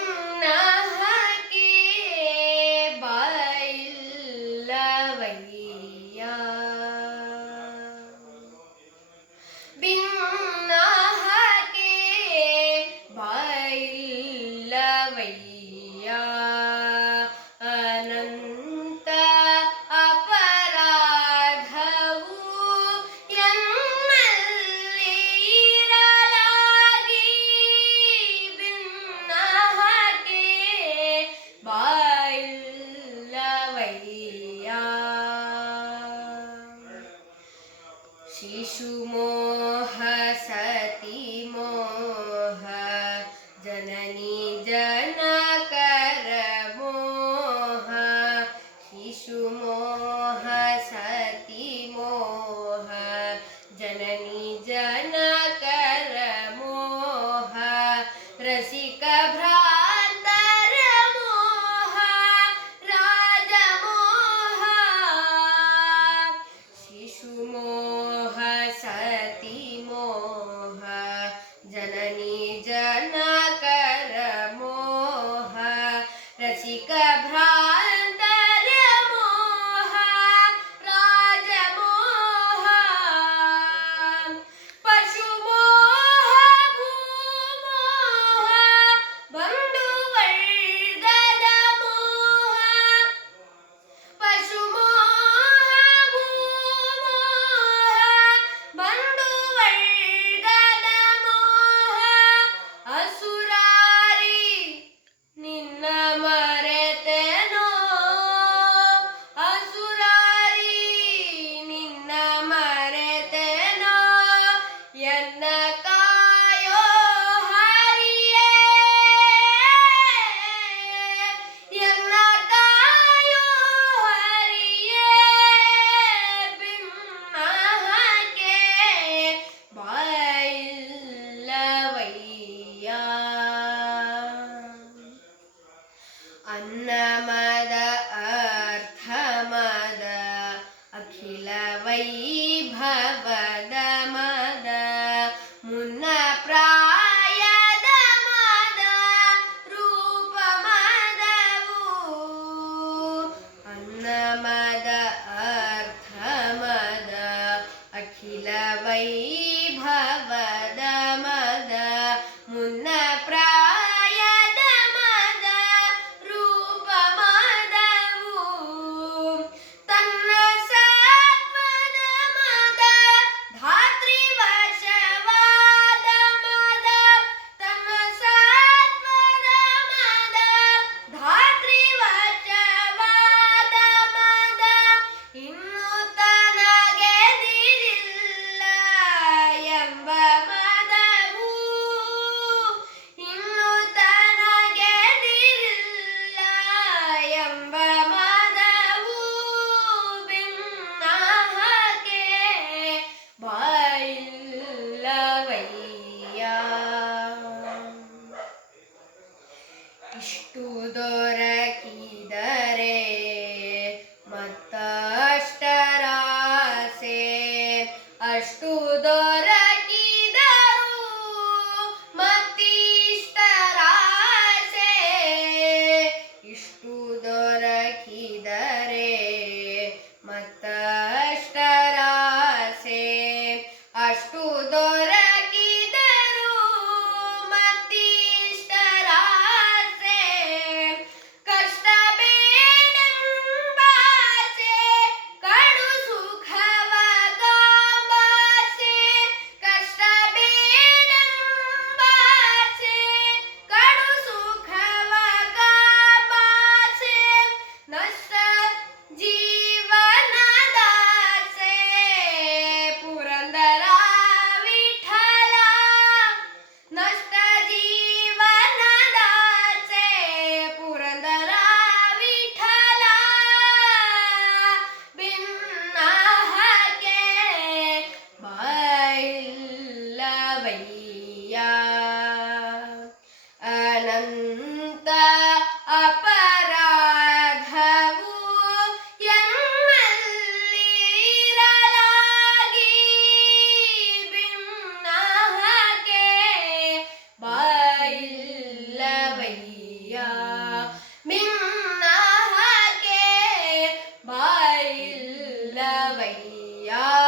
ಭಿನ್ನಹಕ್ಕೆ ಬಾಯಿಲ್ಲವಯ್ಯ ಭಿನ್ನಹಕ್ಕೆ ಬಾಯಿಲ್ಲವಯ್ಯ ಅನಂತ ಅಪರಾಧವು ಎನ್ನಲ್ಲಿ ಇರಲಾಗಿ ಭಿನ್ನಹಕ್ಕೆ ಬಾಯಿಲ್ಲವಯ್ಯ ಶಿಶುಮೋಹ ಸತಿ ಮೋಹ ಜನನಿ ಜನಕರ ಮೋಹ ಶಿಶುಮೋಹ ಸತಿ ಮೋಹ ಜನನಿ ಜನಕರ ಮೋಹ ರಸಿಕ ಭ್ರಾಂತರ ಮೋಹ ರಾಜಮೋಹ ಶಿಶುಮೋಹ ಸತಿ ಮೋಹ ಜನನಿ ಜನಕರ ಮೋಹ ರಸಿಕ ಭ್ರಾಂತರ ಮೋಹ ರಾಜಮೋಹ ಪಶುಮೋಹ ಭೂಮೋಹ ಬಂಧು ವರ್ಗದ ಮೋಹ ಪಶುಮೋಹ ಭೂಮೋಹ ಬಂಧು ವರ್ಗದ ಮೋಹ ಅಸುರಾರಿ ನಿನ್ನ ಮರೆತೆನೋ ಅಸುರಾರಿ ನಿನ್ನ ಮರೆತೆನೋ ಎನ್ನ ಕಾಯೋ ಹರಿಯೇ ಎನ್ನ ಕಾಯೋ ಹರಿಯೇ ಭಿನ್ನಹಕ್ಕೆ ಬಾಯಿಲ್ಲವಯ್ಯ ಅನ್ನಮದ ಅರ್ಥಮದ ಅಖಿಲ ವೈಭವದ ಮದ ಮುನ್ನ ಪ್ರಾಯದ ಮದ ರೂಪ ಮದವು ಅನ್ನಮದ ಅರ್ಥಮದ ಅಖಿಲ ವೈಭವದ ಮದ ಮುನ್ನ ಪ್ರಾಯದ ಮದ ರೂಪ ಮದವು ತನ್ನ ಸತ್ವದ ಮದ ಧಾತ್ರಿವಶವಾದ ಮದ ತನ್ನ ಸತ್ವದ ಮದ ಧಾತ್ರಿವಶವಾದ ಮದ ಇನ್ನು ತನಗೆದಿರಿಲ್ಲ ಎಂಬ ಮದವು ಇನ್ನು ತನಗೆದಿರಿಲ್ಲ ಎಂಬ ಮದವು ಭಿನ್ನಹಕ್ಕೆ ಬಾಯಿಲ್ಲವಯ್ಯ ಇಷ್ಟು ದೊರಕಿದರೆ ಮತ್ತಷ್ಟರಾಸೆ ಅಷ್ಟು ದೊರಕಿದರು ಮತ್ತಿಷ್ಟರಾಸೆ ಇಷ್ಟು ದೊರಕಿದರೆ ಮತ್ತಷ್ಟರಾಸೆ ಅಷ್ಟು ದೊರಕಿದರು ಮತ್ತಿಷ್ಟರಾಸೆ ಕಷ್ಟ ಬೇಡೆಂಬಾಸೆ ಕಡು ಸುಖವ ಗಾಂಬಾಸೆ ಕಷ್ಟ ಬೇಡೆಂಬಾಸೆ ಕಡು ಸುಖವ ಗಾಂಬಾಸೆ ನಷ್ಟ ಜೀವನದಾಸೆ ಪುರಂದರ ವಿಠಲ ನಷ್ಟ ಜೀವನದಾಸೆ ಪುರಂದರ ವಿಠಲ ಭಿನ್ನಹಕ್ಕೆ ಬಾಯಿಲ್ಲವಯ್ಯ ಅನಂತ ಅಪರಾಧವು ಎನ್ನಲ್ಲಿ ಇರಲಾಗಿ ಭಿನ್ನಹಕ್ಕೆ ಬಾಯಿಲ್ಲವಯ್ಯ या